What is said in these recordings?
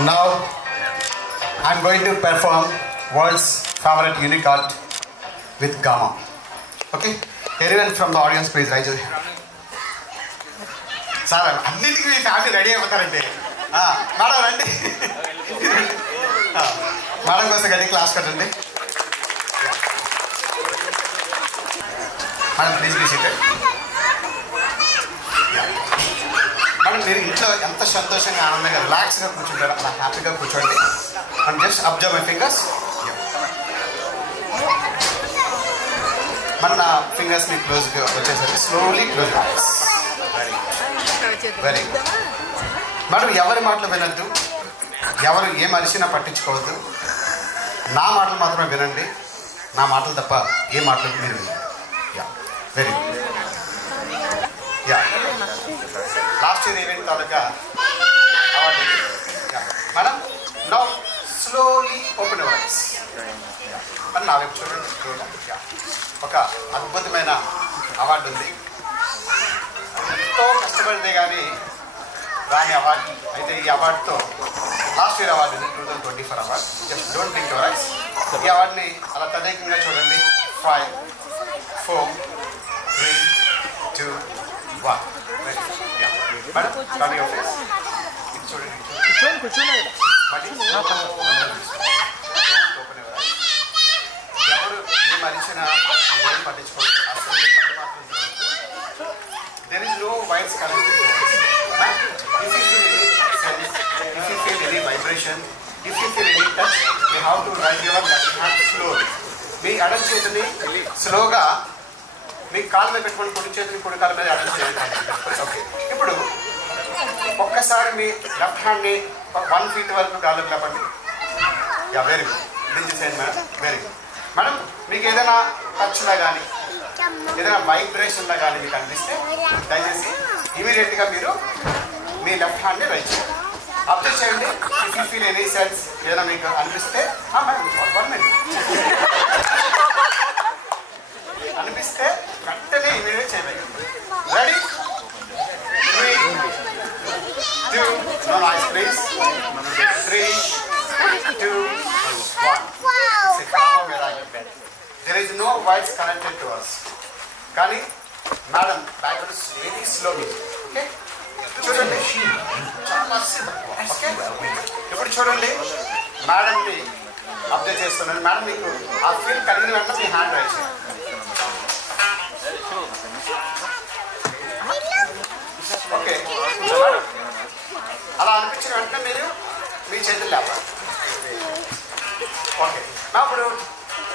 Now I'm going to perform world's favorite unique art with Gamma. Okay? Everyone from the audience, please raise your hand. Sir, అన్నిటికీ మీ family ready అయిపోతారండి. Madam రండి. Madam కోసం గడి class కట్టండి. Madam please be seated. మేడం మీరు ఇంట్లో ఎంత సంతోషంగా ఆనందంగా రిలాక్స్గా కూర్చుంటారు, అలా హ్యాపీగా కూర్చోండి. And just observe my fingers. మన ఫింగర్స్ మీ క్లోజ్గా వచ్చేసరికి slowly close eyes. Very good. Madam ఎవరి మాటలు వినద్దు, ఎవరు ఏ మనిషినా పట్టించుకోవద్దు. నా మాటలు మాత్రమే వినండి, నా మాటలు తప్ప ఏ మాటలు మీరు వినండి. Yeah very good. Yeah last year event taluka award. Madam now slowly open your ice. మరి నా వైపు చూడండి. ఒక అద్భుతమైన అవార్డు ఉంది. ఎంతో కష్టపడితే కానీ రాని అవార్డు. అయితే ఈ అవార్డుతో లాస్ట్ ఇయర్ అవార్డు ఉంది, 2024 award. Just don't think your eyes. ఈ అవార్డుని అలా తదేకంగా చూడండి. 5, 4, 3, 2, 1. Madam turn your face. చూడండి. ఎవరు ఏ మనిషినా ఏం పట్టించుకోవచ్చు. అసలు పని మాత్రం చూడవచ్చు. There is no wires connected to us. If you feel any sense, if you feel any vibration, if you feel any touch, you have to raise your left hand slowly. మీ ఎడమ చేతిని స్లోగా మీ కాళ్ళ మీద పెట్టుకొని కుడి చేతిని కుడి కాళ్ళ మీద ఎడమ చేయాలి. ఓకే. ఇప్పుడు ఒక్కసారి మీ లెఫ్ట్ హ్యాండ్ని 1 feet వరకు గాల్లో లేపండి. Yeah very good. This is madam. Very good. Madam మీకు ఏదైనా టచ్లా కానీ ఏదైనా వైబ్రేషన్లా కానీ మీకు అనిపిస్తే దయచేసి ఇమీడియట్గా మీరు మీ లెఫ్ట్ హ్యాండ్ని రైట్ చేయండి. అబ్జర్వ్ చేయండి. If you feel any sense ఏదైనా మీకు అనిపిస్తే అనిపిస్తే వెంటనే ఇమీడియట్ చేయలేదు. Ready? 3, 2, no noise please. 3, 2, 1. There is no voice connected to us. కానీ madam background very slow music. Okay చూడండి. ఓకే ఇప్పుడు చూడండి. మేడంని అబ్జర్వ్ చేస్తున్నాను. మేడం మీకు ఆ ఫీల్ కలిగిన వెంటనే మీ హ్యాండ్ రైట్ చేయండి. ఓకే అలా అనిపించిన వెంటనే మీరు మీ చేతులు లేపాలి. ఓకే నా ఇప్పుడు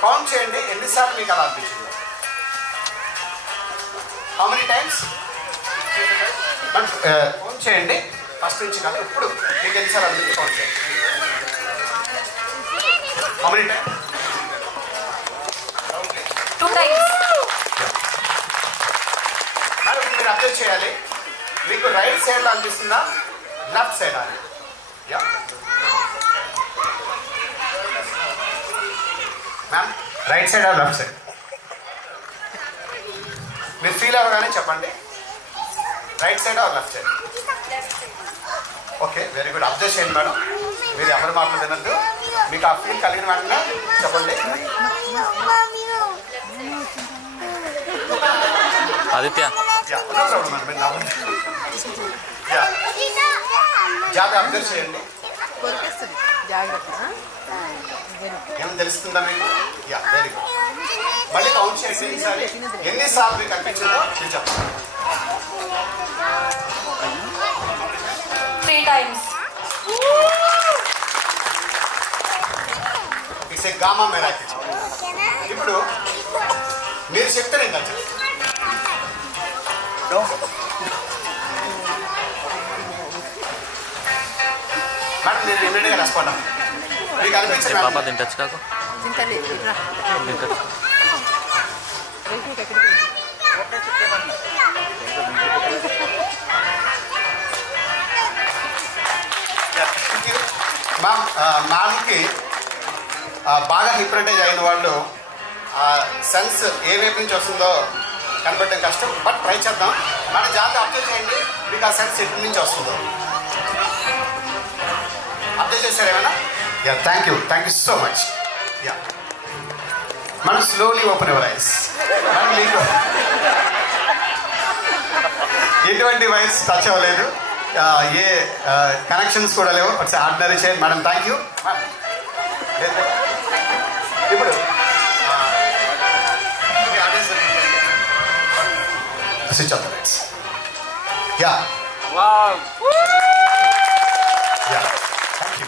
కౌంట్ చేయండి ఎన్నిసార్లు మీకు అలా అనిపించింది. How many times? కౌంట్ చేయండి ఫస్ట్ నుంచి కాదు. ఇప్పుడు మీకు ఎన్నిసార్లు అనిపించి కౌంట్ చేయండి. How many times? 2 times. Madam మీరు అబ్జర్వ్ చేయాలి. మీకు రైట్ సైడ్లో అనిపిస్తుందా లెఫ్ట్ సైడ్ అని? Yeah ma'am right side or left side? మీరు ఫీల్ అవ్వగానే చెప్పండి. Right side or left side? Okay very good. Observe చేయండి మేడం. మీరు ఎవరి మాటలు వినద్దు. మీకు ఆ ఫీల్ కలిగిన వెంటనే చెప్పండి. ఆదిత్య జాగ్రత్త అబ్జర్వ్ చేయండి. ఏం తెలుస్తుందా మీకు? Yeah very good. మళ్ళీ కౌంట్ చేయండి. ఈసారి ఎన్నిసార్లు మీకు అనిపించిందో మీరు చెప్పండి. 3 times. It's a gamma miracle. ఇప్పుడు మీరు చెప్తే నేను కలిసి మేడం నేను ఇమ్మీడియట్గా రెస్పాండ్ అవ్వండి. మీకు అనిపించింది పాప తింటచ్చు కాకు మ్యామ్కి బాగా హిప్నటైజ్ అయిన వాళ్ళు సెన్స్ ఏ వైపు నుంచి వస్తుందో కనిపెట్టడం కష్టం. బట్ ట్రై చేద్దాం. మన జాగ్రత్త అబ్జర్వ్ చేయండి. మీకు ఆ సెన్స్ ఎక్కడి నుంచి వస్తుందో అబ్జర్వ్ చేశారు ఏమైనా? Yeah, thank you so much. Yeah, మనం స్లోలీ ఓపెన్ యువర్ ఐస్. మీకు ఎటువంటి వైర్స్ టచ్ అవ్వలేదు, ఏ కనెక్షన్స్ కూడా లేవు. It's ordinary chair. Madam thank you. ఇప్పుడు switch off the lights. Yeah, Wow. Yeah, thank you.